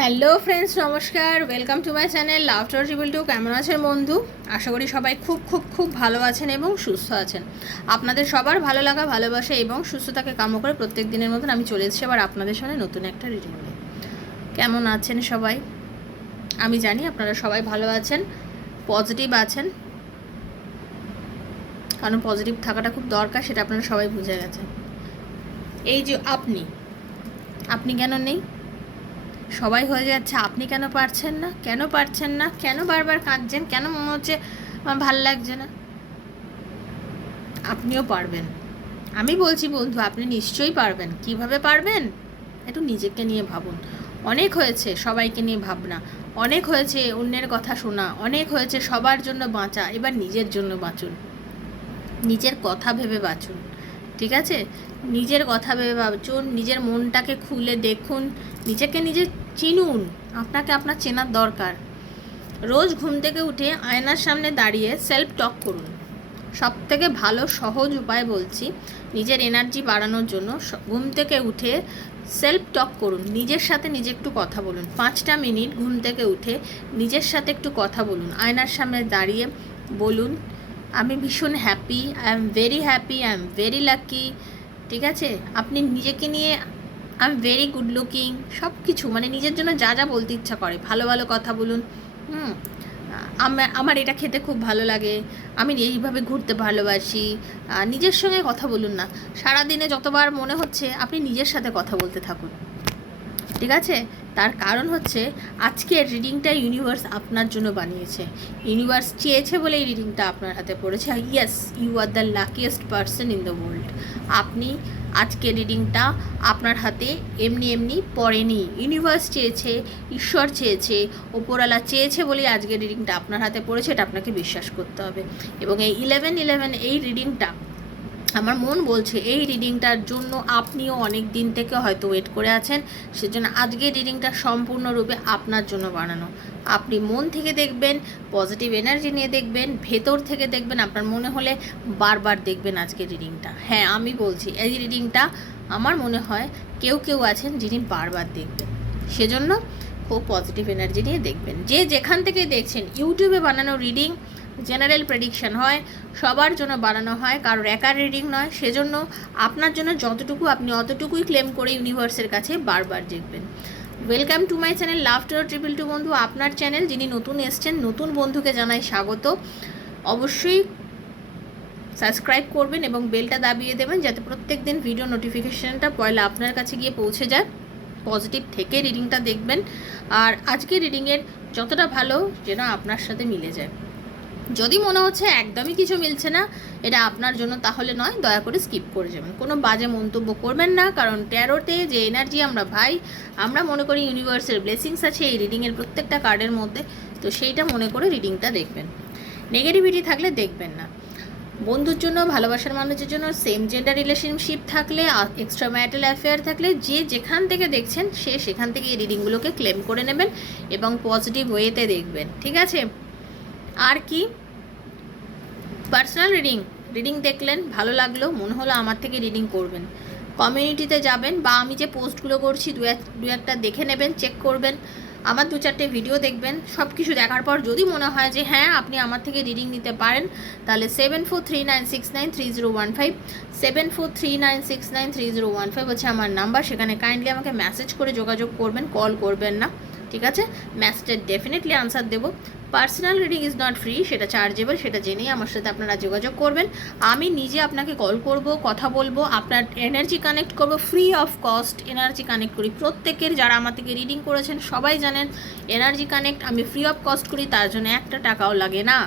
Hello friends, নমস্কার। Welcome to my channel love triple two. কেমন আছেন বন্ধু? আশা করি সবাই খুব খুব খুব ভালো আছেন এবং সুস্থ আছেন। আপনাদের সবার ভালো লাগা, ভালোবাসা এবং সুস্থতাকে কামনা করে প্রত্যেক দিনের মতন আমি চলে এসেছি আবার আপনাদের সামনে নতুন একটা রিডিং নিয়ে। কেমন আছেন সবাই? আমি জানি আপনারা সবাই ভালো আছেন, পজিটিভ আছেন, কারণ পজিটিভ থাকাটা খুব দরকার, সেটা আপনারা সবাই বুঝে গেছেন। এই যে আপনি কেন নেই? সবাই হয়ে যাচ্ছে আপনি কেন পারছেন না, কেন পারছেন না, কেন বারবার কাঁদছেন, কেন মনে হচ্ছে আমার ভাল লাগছে না? আপনিও পারবেন, আমি বলছি বন্ধু, আপনি নিশ্চয়ই পারবেন। কিভাবে পারবেন? একটু নিজেকে নিয়ে ভাবুন। অনেক হয়েছে সবাইকে নিয়ে ভাবনা, অনেক হয়েছে অন্যের কথা শোনা, অনেক হয়েছে সবার জন্য বাঁচা। এবার নিজের জন্য বাঁচুন, নিজের কথা ভেবে বাঁচুন। ঠিক আছে? নিজের কথা ভেবে বাঁচুন, নিজের মনটাকে খুলে দেখুন, নিজেকে নিজে চিনুন। আপনাকে আপনার চেনার দরকার। রোজ ঘুম থেকে উঠে আয়নার সামনে দাঁড়িয়ে সেলফ টক করুন। সব থেকে ভালো সহজ উপায় বলছি, নিজের এনার্জি বাড়ানোর জন্য ঘুম থেকে উঠে সেলফ টক করুন। নিজের সাথে নিজে একটু কথা বলুন। 5টা মিনিট ঘুম থেকে উঠে নিজের সাথে একটু কথা বলুন। আয়নার সামনে দাঁড়িয়ে বলুন, আমি ভীষণ happy, I am very happy, I am very lucky. ঠিক আছে? আপনি নিজেকে নিয়ে I am very good looking, সব কিছু মানে নিজের জন্য যা যা বলতে ইচ্ছা করে ভালো ভালো কথা বলুন। আমার এটা খেতে খুব ভালো লাগে, আমি এইভাবে ঘুরতে ভালোবাসি। নিজের সঙ্গে কথা বলুন না। সারাদিনে যতবার মনে হচ্ছে আপনি নিজের সাথে কথা বলতে থাকুন। ঠিক আছে? তার কারণ হচ্ছে আজকের রিডিংটা ইউনিভার্স আপনার জন্য বানিয়েছে। ইউনিভার্স চেয়েছে বলে এই রিডিংটা আপনার হাতে পড়েছে। Yes, you are the luckiest person in the world. আপনি আজকের রিডিংটা আপনার হাতে এমনি এমনি পড়েনি। ইউনিভার্স চেয়েছে, ঈশ্বর চেয়েছে, ওপরওয়ালা চেয়েছে বলেই আজকের রিডিংটা আপনার হাতে পড়েছে। এটা আপনাকে বিশ্বাস করতে হবে। এবং এই 11-11 এই রিডিংটা আমার মন বলছে এই রিডিংটার জন্য আপনিও অনেক দিন থেকে হয়তো ওয়েট করে আছেন। সেজন্য আজকের রিডিংটা সম্পূর্ণরূপে আপনার জন্য বানানো। আপনি মন থেকে দেখবেন, পজিটিভ এনার্জি নিয়ে দেখবেন, ভেতর থেকে দেখবেন, আপনার মনে হলে বারবার দেখবেন আজকের রিডিংটা। হ্যাঁ, আমি বলছি এই রিডিংটা আমার মনে হয় কেউ কেউ আছেন যিনি বারবার দেখবেন। সেজন্য খুব পজিটিভ এনার্জি নিয়ে দেখবেন। যে যেখান থেকে দেখছেন, ইউটিউবে বানানো রিডিং জেনারেল প্রেডিকশন হয়, সবার জন্য বানানো হয়, কারোর একার রিডিং নয়। সেজন্য আপনার জন্য যতটুকু আপনি অতটুকুই ক্লেম করে ইউনিভার্সের কাছে বারবার দেখবেন। Welcome to my channel love triple two বন্ধু, আপনার চ্যানেল। যিনি নতুন এসছেন, নতুন বন্ধুকে জানাই স্বাগত। অবশ্যই সাবস্ক্রাইব করবেন এবং বেলটা দাবিয়ে দেবেন যাতে প্রত্যেক দিন ভিডিও নোটিফিকেশানটা পয়লা আপনার কাছে গিয়ে পৌঁছে যায়। পজিটিভ থেকে রিডিংটা দেখবেন, আর আজকে রিডিংয়ের যতটা ভালো যেন আপনার সাথে মিলে যায়। যদি মনে হচ্ছে একদমই কিছু মিলছে না, এটা আপনার জন্য তাহলে নয়, দয়া করে স্কিপ করে যাবেন। কোনো বাজে মন্তব্য করবেন না, কারণ ট্যারোতে যে এনার্জি আমরা মনে করি ইউনিভার্সের ব্লেসিংস আছে এই রিডিংয়ের প্রত্যেকটা কার্ডের মধ্যে। তো সেইটা মনে করে রিডিংটা দেখবেন। নেগেটিভিটি থাকলে দেখবেন না। বন্ধুর জন্য, ভালোবাসার মানুষের জন্য, সেম জেন্ডার রিলেশনশিপ থাকলে, এক্সট্রা ম্যারিটাল অ্যাফেয়ার থাকলে, যে যেখান থেকে দেখছেন সে সেখান থেকে এই রিডিংগুলোকে ক্লেম করে নেবেন এবং পজিটিভ ওয়েতে দেখবেন। ঠিক আছে? আর কি, পার্সোনাল রিডিং দেখলেন, ভালো লাগলো, মনে হলো আমার থেকে রিডিং করবেন, কমিউনিটিতে যাবেন বা আমি যে পোস্টগুলো করছি দু একটা দেখে নেবেন, চেক করবেন, আমার 2-4টে ভিডিও দেখবেন। সব কিছু দেখার পর যদি মনে হয় যে হ্যাঁ আপনি আমার থেকে রিডিং নিতে পারেন, তাহলে 7439693015 7439693015 হচ্ছে আমার নাম্বার। সেখানে কাইন্ডলি আমাকে মেসেজ করে যোগাযোগ করবেন, কল করবেন না। ঠিক আছে? মেসেজে ডেফিনেটলি আনসার দেবো। Personal reading is not free, সেটা চার্জেবল, সেটা জেনেই আমার সাথে আপনারা যোগাযোগ করবেন। আমি নিজে আপনাকে কল করব, কথা বলবো, আপনার এনার্জি কানেক্ট করব, free of cost energy connect করি। প্রত্যেকের যারা আমার থেকে রিডিং করেছেন সবাই জানেন এনার্জি কানেক্ট আমি ফ্রি অফ কস্ট করি, তার জন্য একটা টাকাও লাগে না।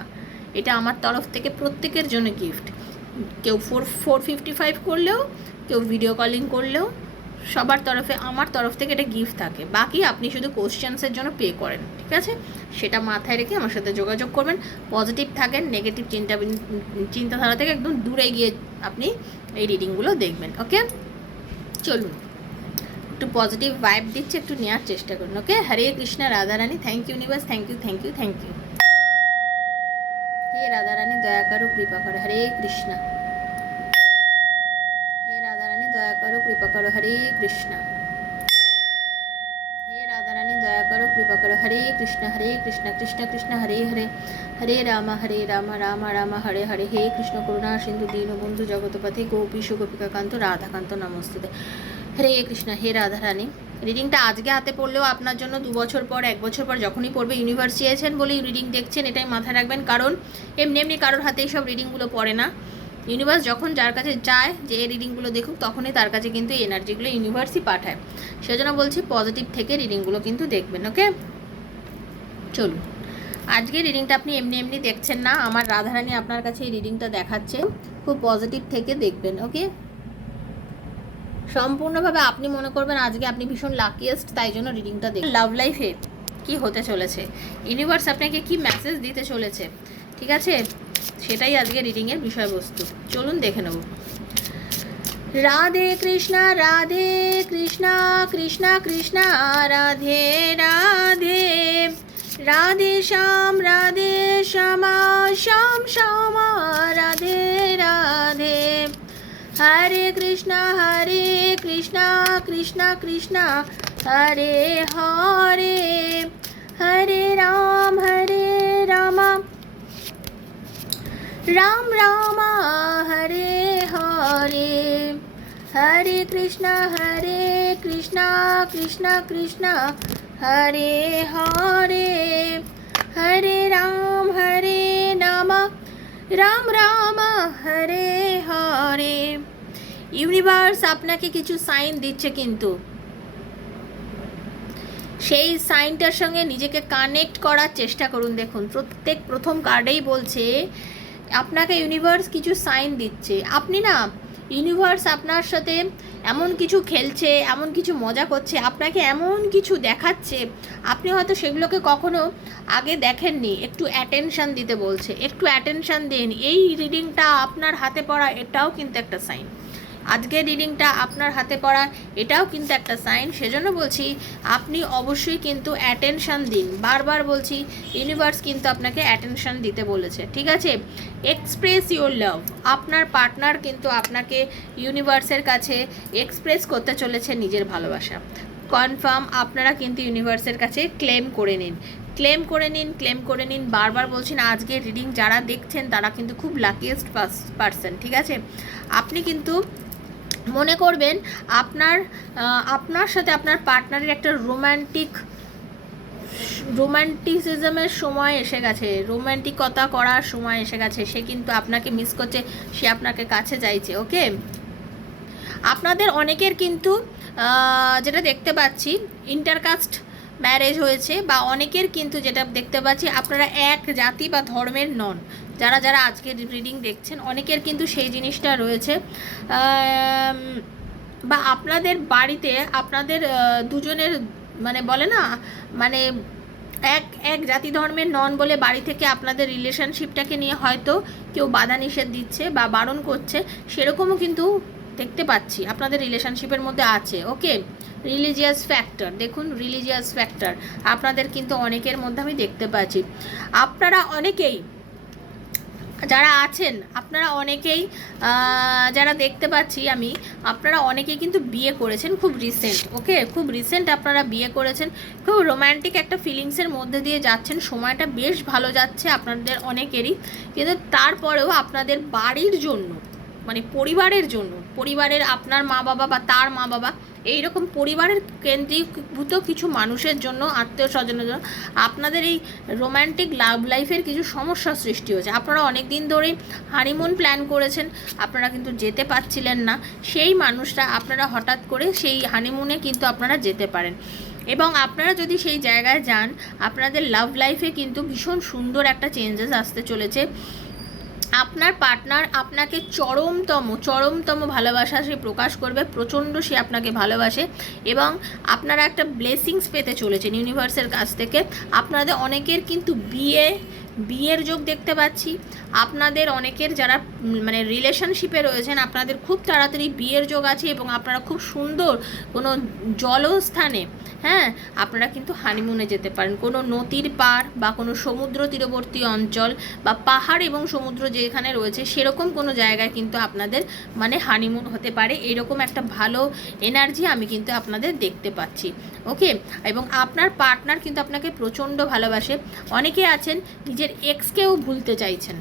এটা আমার তরফ থেকে প্রত্যেকের জন্য গিফট। কেউ 455 করলেও, কেউ ভিডিও কলিং করলেও, সবার তরফে আমার তরফ থেকে এটা গিফট থাকে। বাকি আপনি শুধু কোশ্চেন্সের জন্য পে করেন। ঠিক আছে? সেটা মাথায় রেখে আমার সাথে যোগাযোগ করবেন। পজিটিভ থাকেন, নেগেটিভ চিন্তাধারা থেকে একদম দূরে গিয়ে আপনি এই রিডিংগুলো দেখবেন। ওকে, চলুন একটু পজিটিভ ভাইব দিচ্ছে, একটু নেওয়ার চেষ্টা করুন। Okay, Hare Krishna, Radharani. Thank you universe, thank you thank you thank you. হে রাধারানী দয়া করো, কৃপা করো। হরে কৃষ্ণা। হে রাধারানী দয়া করো, কৃপা করো। হরে কৃষ্ণা। হে রাধারানী দয়া কৃপা করো। হরে কৃষ্ণ কৃষ্ণ কৃষ্ণ হরে হরে, হরে রাম রাম রাম হরে হরে, হে কৃষ্ণ করুণা সিন্ধু দীনবন্ধু জগৎপতি গোপীশু গোপিকাকান্ত রাধাকান্ত নমস্তুতে। হরে কৃষ্ণ। হে রাধারানী, রিডিংটা আজকে হাতে পড়লেও আপনার জন্য 2 বছর পর 1 বছর পর যখনই পড়বে, ইউনিভার্স চেয়েছেন বলেই রিডিং দেখছেন, এটাই মাথায় রাখবেন। কারণ এমনি কারোর হাতে এইসব রিডিংগুলো পড়ে না। ইউনিভার্স যখন যার কাছে চায় যে এই রিডিংগুলো দেখুক, তখনই তার কাছে কিন্তু এই এনার্জিগুলো ইউনিভার্সই পাঠায়। সেজন্য বলছি পজিটিভ থেকে রিডিংগুলো কিন্তু দেখবেন। ওকে, চলুন। আজকে রিডিংটা আপনি এমনি দেখছেন না, আমার রাধারানী আপনার কাছে এই রিডিংটা দেখাচ্ছে, খুব পজিটিভ থেকে দেখবেন। ওকে, সম্পূর্ণভাবে আপনি মনে করবেন আজকে আপনি ভীষণ লাকিয়েস্ট, তাই জন্য রিডিংটা দেখবেন। লাভ লাইফে কি হতে চলেছে, ইউনিভার্স আপনাকে কি মেসেজ দিতে চলেছে, ঠিক আছে, সেটাই আজকে রিডিংয়ের বিষয়বস্তু। চলুন দেখে নেব। রাধে কৃষ্ণ কৃষ্ণ কৃষ্ণ রাধে রাধে, রাধে শ্যাম শ্যাম শ্যাম রাধে রাধে, হরে কৃষ্ণ কৃষ্ণ কৃষ্ণ হরে হরে, হরে রাম রাম রাম হরে হরে, হরে কৃষ্ণ কৃষ্ণ কৃষ্ণ হরে হরে, হরে রাম রাম রাম হরে হরে। ইউনিভার্স আপনাকে কিছু সাইন দিচ্ছে, কিন্তু সেই সাইনটার সঙ্গে নিজেকে কানেক্ট করার চেষ্টা করুন। দেখুন, প্রথম কার্ডেই বলছে আপনাকে ইউনিভার্স কিছু সাইন দিচ্ছে। আপনি না, ইউনিভার্স আপনার সাথে এমন কিছু খেলছে, এমন কিছু মজা করছে, আপনাকে এমন কিছু দেখাচ্ছে, আপনি হয়তো সেগুলোকে কখনো আগে দেখেননি। একটু অ্যাটেনশান দিতে বলছে, একটু অ্যাটেনশান দিন। এই রিডিংটা আপনার হাতে পড়া, এটাও কিন্তু একটা সাইন। আজকের রিডিংটা আপনার হাতে পড়া, এটাও কিন্তু একটা সাইন। সেজন্য বলছি আপনি অবশ্যই কিন্তু অ্যাটেনশান দিন। বারবার বলছি, ইউনিভার্স কিন্তু আপনাকে অ্যাটেনশান দিতে বলেছে, ঠিক আছে। এক্সপ্রেস ইউর লাভ। আপনার পার্টনার কিন্তু আপনাকে ইউনিভার্সের কাছে এক্সপ্রেস করতে চলেছে নিজের ভালোবাসা। কনফার্ম আপনারা কিন্তু ইউনিভার্সের কাছে ক্লেম করে নিন। বারবার বলছি না, আজকের রিডিং যারা দেখছেন তারা কিন্তু খুব লাকিয়েস্ট পারসন, ঠিক আছে। আপনি কিন্তু মনে করবেন আপনার সাথে আপনার পার্টনারের একটা রোম্যান্টিসিজমের সময় এসে গেছে, রোম্যান্টিকতা করার সময় এসে গেছে। সে কিন্তু আপনাকে মিস করছে, সে আপনাকে কাছে চাইছে। ওকে, আপনাদের অনেকের কিন্তু যেটা দেখতে পাচ্ছি ইন্টারকাস্ট ম্যারেজ হয়েছে, বা অনেকের কিন্তু যেটা দেখতে পাচ্ছি আপনারা এক জাতি বা ধর্মের নন। যারা আজকে রিডিং দেখছেন, অনেকের কিন্তু সেই জিনিসটা রয়েছে। বা আপনাদের বাড়িতে আপনাদের দুজনের মানে বলে না, মানে এক জাতি ধর্মের নন বলে বাড়ি থেকে আপনাদের রিলেশনশিপটাকে নিয়ে হয়তো কেউ বাধা নিষেধ দিচ্ছে বা বারণ করছে, সেরকমও কিন্তু দেখতে পাচ্ছি আপনাদের রিলেশনশিপের মধ্যে আছে। ওকে, রিলিজিয়াস ফ্যাক্টর, দেখুন রিলিজিয়াস ফ্যাক্টর আপনাদের কিন্তু অনেকের মধ্যে আমি দেখতে পাচ্ছি। আপনারা অনেকেই যারা আছেন, আপনারা অনেকেই যারা দেখতে পাচ্ছি আমি, আপনারা অনেকেই কিন্তু বিয়ে করেছেন খুব রিসেন্ট। ওকে, খুব রিসেন্ট আপনারা বিয়ে করেছেন, খুব রোম্যান্টিক একটা ফিলিংসের মধ্যে দিয়ে যাচ্ছেন, সময়টা বেশ ভালো যাচ্ছে আপনাদের অনেকেরই। কিন্তু তারপরেও আপনাদের বাড়ির জন্য, মানে পরিবারের জন্য, পরিবারের আপনার মা বাবা বা তার মা বাবা, এইরকম পরিবারের কেন্দ্রীভূত কিছু মানুষের জন্য, আত্মীয় স্বজনের জন্য আপনাদের এই রোম্যান্টিক লাভ লাইফের কিছু সমস্যার সৃষ্টি হয়েছে। আপনারা অনেক দিন ধরেই হানিমুন প্ল্যান করেছেন, আপনারা কিন্তু যেতে পারছিলেন না। সেই মানুষটা আপনারা হঠাৎ করে সেই হানিমুনে কিন্তু আপনারা যেতে পারেন, এবং আপনারা যদি সেই জায়গায় যান, আপনাদের লাভ লাইফে কিন্তু ভীষণ সুন্দর একটা চেঞ্জেস আসতে চলেছে। আপনার পার্টনার আপনাকে চরমতম ভালোবাসা সে প্রকাশ করবে, প্রচণ্ড সে আপনাকে ভালোবাসে, এবং আপনারা একটা ব্লেসিংস পেতে চলেছেন ইউনিভার্সের কাছ থেকে। আপনাদের অনেকের কিন্তু বিয়ের যোগ দেখতে পাচ্ছি। আপনাদের অনেকের যারা মানে রিলেশনশিপে রয়েছেন, আপনাদের খুব তাড়াতাড়ি বিয়ের যোগ আছে, এবং আপনারা খুব সুন্দর কোনো জলস্থানে হ্যাঁ, আপনারা কিন্তু হানিমুনে যেতে পারেন, কোনো নদীর পাড় বা কোনো সমুদ্র তীরবর্তী অঞ্চল বা পাহাড় এবং সমুদ্র যেখানে রয়েছে সেরকম কোনো জায়গায় কিন্তু আপনাদের মানে হানিমুন হতে পারে, এরকম একটা ভালো এনার্জি আমি কিন্তু আপনাদের দেখতে পাচ্ছি। ওকে, এবং আপনার পার্টনার কিন্তু আপনাকে প্রচণ্ড ভালোবাসে। অনেকে আছেন নিজের এক্সকেও ভুলতে চাইছেন,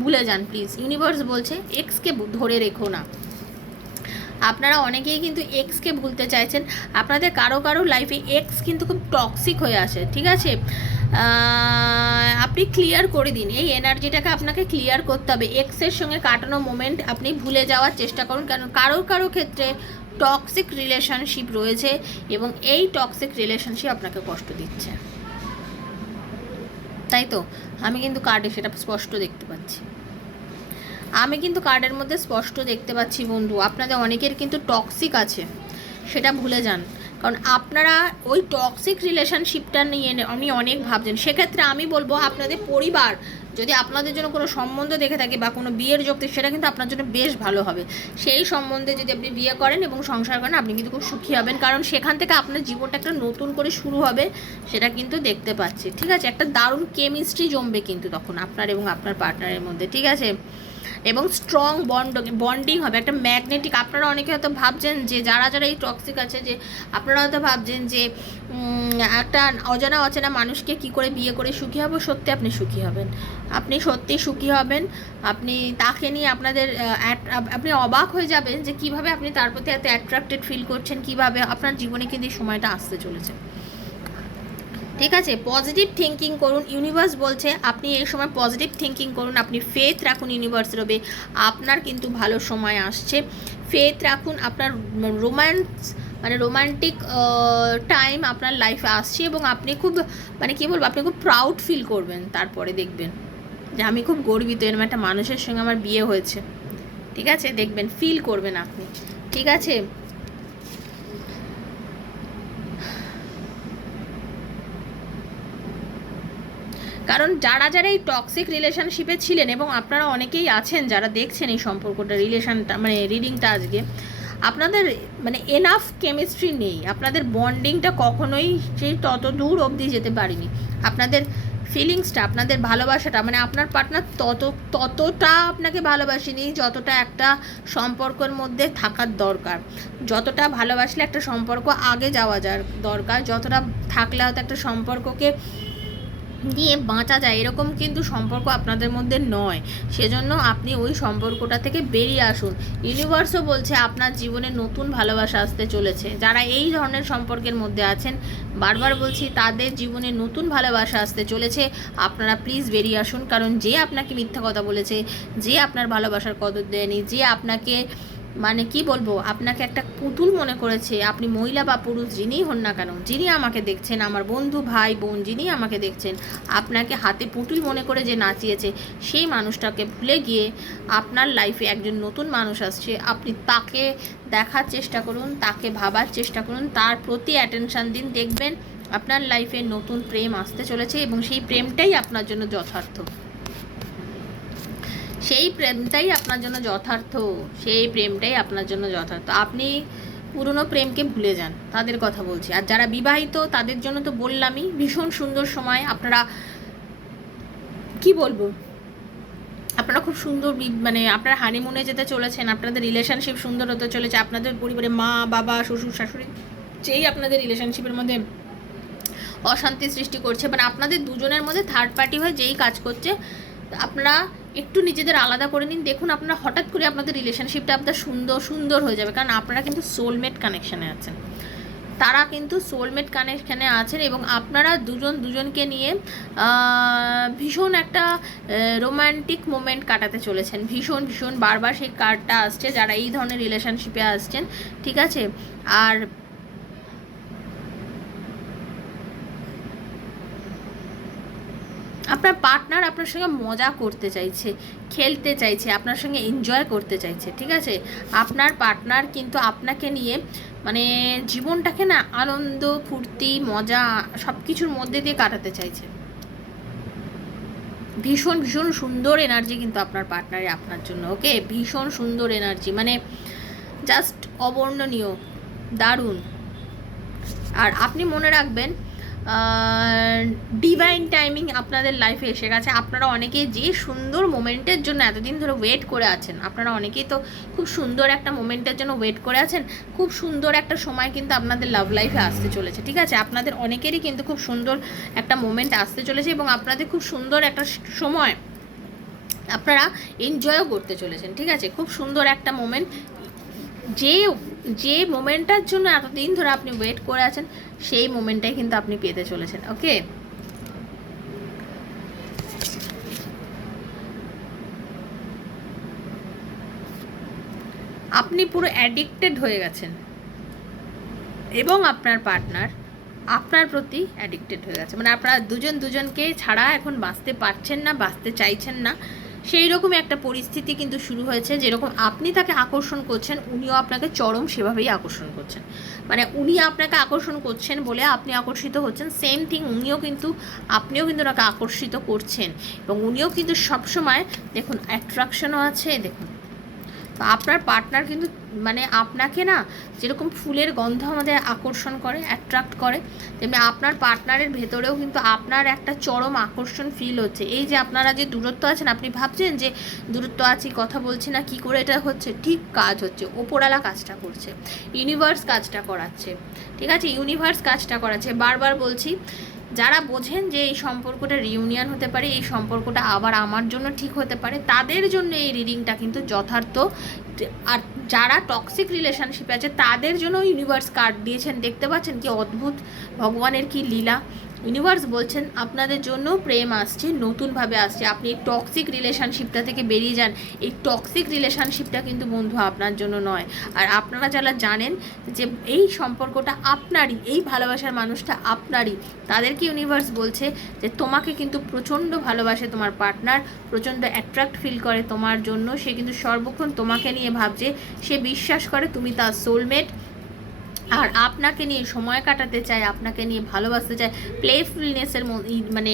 ভুলে যান প্লিজ, ইউনিভার্স বলছে এক্সকে ধরে রেখো না। আপনারা অনেকেই কিন্তু এক্সকে ভুলতে চাইছেন, আপনাদের কারো কারো লাইফে এক্স কিন্তু খুব টক্সিক হয়ে আসে, ঠিক আছে? আপনি ক্লিয়ার করে দিন, এই এনার্জিটাকে আপনাকে ক্লিয়ার করতে হবে। এক্সের সঙ্গে কাটানো মোমেন্ট আপনি ভুলে যাওয়ার চেষ্টা করুন, কারণ কারো কারো ক্ষেত্রে টক্সিক রিলেশনশিপ রয়েছে এবং এই টক্সিক রিলেশনশিপ আপনাকে কষ্ট দিচ্ছে, তাই তো? আমি কিন্তু কার্ডে সেটা স্পষ্ট দেখতে পাচ্ছি, আমি কিন্তু কার্ডের মধ্যে স্পষ্ট দেখতে পাচ্ছি বন্ধু, আপনাদের অনেকের কিন্তু টক্সিক আছে, সেটা ভুলে যান। কারণ আপনারা ওই টক্সিক রিলেশনশিপটা নিয়ে আপনি অনেক ভাবছেন। সেক্ষেত্রে আমি বলবো আপনাদের পরিবার যদি আপনাদের জন্য কোনো সম্বন্ধ দেখে থাকে বা কোনো বিয়ের যোগ, সেটা কিন্তু আপনার জন্য বেশ ভালো হবে। সেই সম্বন্ধে যদি আপনি বিয়ে করেন এবং সংসার করেন, আপনি কিন্তু খুব সুখী হবেন, কারণ সেখান থেকে আপনার জীবনটা একটা নতুন করে শুরু হবে, সেটা কিন্তু দেখতে পাচ্ছি, ঠিক আছে? একটা দারুণ কেমিস্ট্রি জমবে কিন্তু তখন আপনার এবং আপনার পার্টনারের মধ্যে, ঠিক আছে? এবং স্ট্রং বন্ডিং হবে, একটা ম্যাগনেটিক। আপনারা অনেকে হয়তো ভাবছেন যে যারা যারা এই টক্সিক আছে, যে আপনারা হয়তো ভাবছেন যে একটা অজানা অচেনা মানুষকে কি করে বিয়ে করে সুখী হব। সত্যি আপনি সুখী হবেন, আপনি সত্যি সুখী হবেন। আপনি তাকে নিয়ে আপনাদের আপনি অবাক হয়ে যাবেন যে কিভাবে আপনি তার প্রতি এত অ্যাট্রাক্টেড ফিল করছেন, কিভাবে আপনার জীবনে কিন্তু এই সময়টা আসতে চলেছে, ঠিক আছে? পজিটিভ থিঙ্কিং করুন, ইউনিভার্স বলছে আপনি এই সময় পজিটিভ থিঙ্কিং করুন, আপনি ফেথ রাখুন ইউনিভার্সের ওপরে, আপনার কিন্তু ভালো সময় আসছে। ফেথ রাখুন, আপনার রোমান্টিক টাইম আপনার লাইফে আসছে এবং আপনি খুব মানে কী বলবো, আপনি খুব প্রাউড ফিল করবেন, তারপরে দেখবেন যে আমি খুব গর্বিত এরকম একটা মানুষের সঙ্গে আমার বিয়ে হয়েছে, ঠিক আছে? দেখবেন, ফিল করবেন আপনি, ঠিক আছে? কারণ যারা যারা এই টক্সিক রিলেশনশিপে ছিলেন এবং আপনারা অনেকেই আছেন যারা দেখছেন এই সম্পর্কটা, রিলেশনটা মানে রিডিংটা আজকে, আপনাদের মানে এনাফ কেমিস্ট্রি নেই, আপনাদের বন্ডিংটা কখনোই সেই তত দূর অবধি যেতে পারেনি। আপনাদের ফিলিংসটা, আপনাদের ভালোবাসাটা, মানে আপনার পার্টনার ততটা আপনাকে ভালোবাসেনি যতটা একটা সম্পর্কের মধ্যে থাকার দরকার, যতটা ভালোবাসলে একটা সম্পর্ক আগে যাওয়া যার দরকার, যতটা থাকলে হয়তো একটা সম্পর্ককে নিয়ে বাঁচা যায়, এরকম কিন্তু সম্পর্ক আপনাদের মধ্যে নয়। সেজন্য আপনি ওই সম্পর্কটা থেকে বেরিয়ে আসুন। ইউনিভার্সও বলছে আপনার জীবনে নতুন ভালোবাসা আসতে চলেছে। যারা এই ধরনের সম্পর্কের মধ্যে আছেন, বারবার বলছি তাদের জীবনে নতুন ভালোবাসা আসতে চলেছে। আপনারা প্লিজ বেরিয়ে আসুন, কারণ যে আপনাকে মিথ্যা কথা বলেছে, যে আপনার ভালোবাসার কদর দেয়নি, যে আপনাকে মানে কি বলবো, আপনাকে একটা পুতুল মনে করেছে, আপনি মহিলা বা পুরুষ যিনিই হন না কেন, যিনি আমাকে দেখছেন, আমার বন্ধু ভাই বোন যিনি আমাকে দেখছেন, আপনাকে হাতে পুতুল মনে করে যে নাচিয়েছে, সেই মানুষটাকে ভুলে গিয়ে আপনার লাইফে একজন নতুন মানুষ আসছে, আপনি তাকে দেখার চেষ্টা করুন, তাকে ভাবার চেষ্টা করুন, তার প্রতি অ্যাটেনশান দিন, দেখবেন আপনার লাইফে নতুন প্রেম আসতে চলেছে এবং সেই প্রেমটাই আপনার জন্য যথার্থ, সেই প্রেমটাই আপনার জন্য যথার্থ, সেই প্রেমটাই আপনার জন্য যথার্থ। আপনি পুরনো প্রেমকে ভুলে যান, তাদের কথা বলছি। আর যারা বিবাহিত তাদের জন্য তো বললামই, ভীষণ সুন্দর সময়, আপনারা কি বলবো, আপনারা খুব সুন্দর মানে আপনারা হানিমুনে যেতে চলেছেন, আপনাদের রিলেশনশিপ সুন্দর হতে চলেছে, আপনাদের পরিবারে মা বাবা শ্বশুর শাশুড়ি যেই আপনাদের রিলেশনশিপের মধ্যে অশান্তি সৃষ্টি করছে, মানে আপনাদের দুজনের মধ্যে থার্ড পার্টি হয়ে যেই কাজ করছে, আপনারা একটু নিজেদের আলাদা করে নিন, দেখুন আপনারা হঠাৎ করে আপনাদের রিলেশনশিপটা আপনার সুন্দর সুন্দর হয়ে যাবে, কারণ আপনারা কিন্তু সোলমেট কানেকশানে আছেন, তারা কিন্তু সোলমেট কানেকশানে আছেন এবং আপনারা দুজন দুজনকে নিয়ে ভীষণ একটা রোম্যান্টিক মোমেন্ট কাটাতে চলেছেন, ভীষণ ভীষণ। বারবার সেই কার্ডটা আসছে যারা এই ধরনের রিলেশনশিপে আসছেন, ঠিক আছে? আর আপনার পার্টনার আপনার সঙ্গে মজা করতে চাইছে, খেলতে চাইছে, আপনার সঙ্গে এনজয় করতে চাইছে, ঠিক আছে? আপনার পার্টনার কিন্তু আপনাকে নিয়ে মানে জীবনটাকে না আনন্দ ফুর্তি মজা সব কিছুর মধ্যে দিয়ে কাটাতে চাইছে। ভীষণ ভীষণ সুন্দর এনার্জি কিন্তু আপনার পার্টনারে আপনার জন্য, ওকে? ভীষণ সুন্দর এনার্জি, মানে জাস্ট অবর্ণনীয়, দারুণ। আর আপনি মনে রাখবেন ডিভাইন টাইমিং আপনাদের লাইফে এসে গেছে। আপনারা অনেকেই যে সুন্দর মোমেন্টের জন্য এতদিন ধরে ওয়েট করে আছেন, আপনারা অনেকেই তো খুব সুন্দর একটা মোমেন্টের জন্য ওয়েট করে আছেন। খুব সুন্দর একটা সময় কিন্তু আপনাদের লাভ লাইফে আসতে চলেছে, ঠিক আছে? আপনাদের অনেকেরই কিন্তু খুব সুন্দর একটা মোমেন্ট আসতে চলেছে এবং আপনাদের খুব সুন্দর একটা সময় আপনারা এনজয়ও করতে চলেছেন, ঠিক আছে? খুব সুন্দর একটা মোমেন্ট, যে যে মোমেন্টটার জন্য এতদিন ধরে আপনি ওয়েট করে আছেন সেই মোমেন্টটাই কিন্তু আপনি পেতে চলেছেন। ওকে, আপনি পুরো অ্যাডিক্টেড হয়ে গেছেন এবং আপনার পার্টনার আপনার প্রতি অ্যাডিক্টেড হয়ে গেছে, মানে আপনারা দুজন দুজনকে ছাড়া এখন বাঁচতে পারছেন না, বাঁচতে চাইছেন না। সেই রকমই একটা পরিস্থিতি কিন্তু শুরু হয়েছে। যেরকম আপনি তাকে আকর্ষণ করছেন, উনিও আপনাকে চরম সেভাবেই আকর্ষণ করছেন। মানে উনি আপনাকে আকর্ষণ করছেন বলে আপনি আকর্ষিত হচ্ছেন, সেম থিং আপনিও কিন্তু ওনাকে আকর্ষিত করছেন এবং উনিও কিন্তু সবসময় দেখুন অ্যাট্রাকশনও আছে। দেখুন তো আপনার পার্টনার কিন্তু মানে আপনাকে না যেরকম ফুলের গন্ধ আমাদের আকর্ষণ করে, অ্যাট্রাক্ট করে, তেমনি আপনার পার্টনারের ভেতরেও কিন্তু আপনার একটা চরম আকর্ষণ ফিল হচ্ছে। এই যে আপনারা যে দূরত্ব আছেন, আপনি ভাবছেন যে দূরত্ব আছি, কথা বলছি না, কি করে এটা হচ্ছে? ঠিক কাজ হচ্ছে, ওপরওয়ালা কাজটা করছে, ইউনিভার্স কাজটা করাচ্ছে, ঠিক আছে? ইউনিভার্স কাজটা করাচ্ছে। বারবার বলছি, যারা বোঝেন যে এই সম্পর্কটা রিউনিয়ন হতে পারে, এই সম্পর্কটা আবার আমার জন্য ঠিক হতে পারে, তাদের জন্য এই রিডিংটা কিন্তু যথার্থ। আর যারা টক্সিক রিলেশনশিপে আছে তাদের জন্য ইউনিভার্স কার্ড দিয়েছেন, দেখতে পাচ্ছেন কি অদ্ভুত, ভগবানের কি লীলা। ইউনিভার্স বলছেন আপনাদের জন্য প্রেম আসছে, নতুনভাবে আসছে। আপনি এই টক্সিক রিলেশনশিপটা থেকে বেরিয়ে যান। এই টক্সিক রিলেশনশিপটা কিন্তু বন্ধু আপনার জন্য নয়। আর আপনারা যারা জানেন যে এই সম্পর্কটা আপনারই, এই ভালোবাসার মানুষটা আপনারই, তাদেরকে ইউনিভার্স বলছে যে তোমাকে কিন্তু প্রচণ্ড ভালোবাসে তোমার পার্টনার, প্রচণ্ড অ্যাট্রাক্ট ফিল করে তোমার জন্য। সে কিন্তু সর্বক্ষণ তোমাকে নিয়ে ভাবছে, সে বিশ্বাস করে তুমি তার সোলমেট, আর আপনাকে নিয়ে সময় কাটাতে চায়, আপনাকে নিয়ে ভালোবাসতে চায়, প্লেফুলনেসের মানে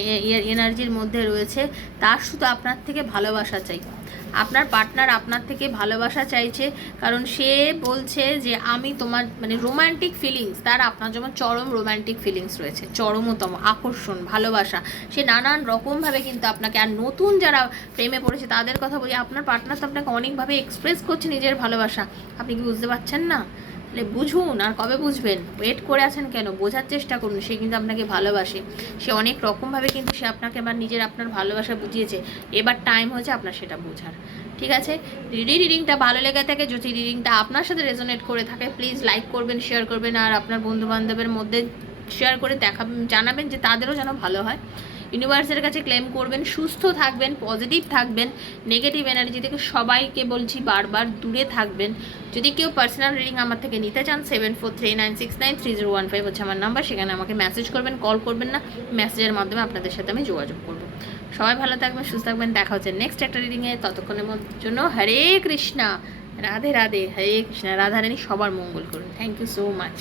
এনার্জির মধ্যে রয়েছে। তার শুধু আপনার থেকে ভালোবাসা চাই। আপনার পার্টনার আপনার থেকে ভালোবাসা চাইছে, কারণ সে বলছে যে আমি তোমার মানে রোম্যান্টিক ফিলিংস, তার আপনার যেমন চরম রোম্যান্টিক ফিলিংস রয়েছে, চরমতম আকর্ষণ, ভালোবাসা, সে নানান রকমভাবে কিন্তু আপনাকে। আর নতুন যারা প্রেমে পড়েছে তাদের কথা বলি, আপনার পার্টনার তো আপনাকে অনেকভাবে এক্সপ্রেস করছে নিজের ভালোবাসা, আপনি কি বুঝতে পারছেন না? তাহলে বুঝুন, আর কবে বুঝবেন? ওয়েট করে আছেন কেন? বোঝার চেষ্টা করুন। সে কিন্তু আপনাকে ভালোবাসে, সে অনেক রকমভাবে কিন্তু সে আপনাকে আবার আপনার ভালোবাসা বুঝিয়েছে। এবার টাইম হয়েছে আপনার সেটা বোঝার, ঠিক আছে? যদি রিডিংটা ভালো লেগে থাকে, যদি রিডিংটা আপনার সাথে রেজোনেট করে থাকে, প্লিজ লাইক করবেন, শেয়ার করবেন, আর আপনার বন্ধুবান্ধবের মধ্যে শেয়ার করে জানাবেন যে তাদেরও যেন ভালো হয়। ইউনিভার্সের কাছে ক্লেম করবেন, সুস্থ থাকবেন, পজিটিভ থাকবেন, নেগেটিভ এনার্জি থেকে সবাইকে বলছি বারবার দূরে থাকবেন। যদি কেউ পার্সোনাল রিডিং আমার থেকে নিতে চান, 7439693015 হচ্ছে আমার নাম্বার, সেখানে আমাকে মেসেজ করবেন, কল করবেন না, মেসেজের মাধ্যমে আপনাদের সাথে আমি যোগাযোগ করব। সবাই ভালো থাকবেন, সুস্থ থাকবেন, দেখা হচ্ছে নেক্সট একটা রিডিংয়ে। ততক্ষণের জন্য হরে কৃষ্ণা, রাধে রাধে, হরে কৃষ্ণা, রাধারানী সবার মঙ্গল করুন। Thank you so much.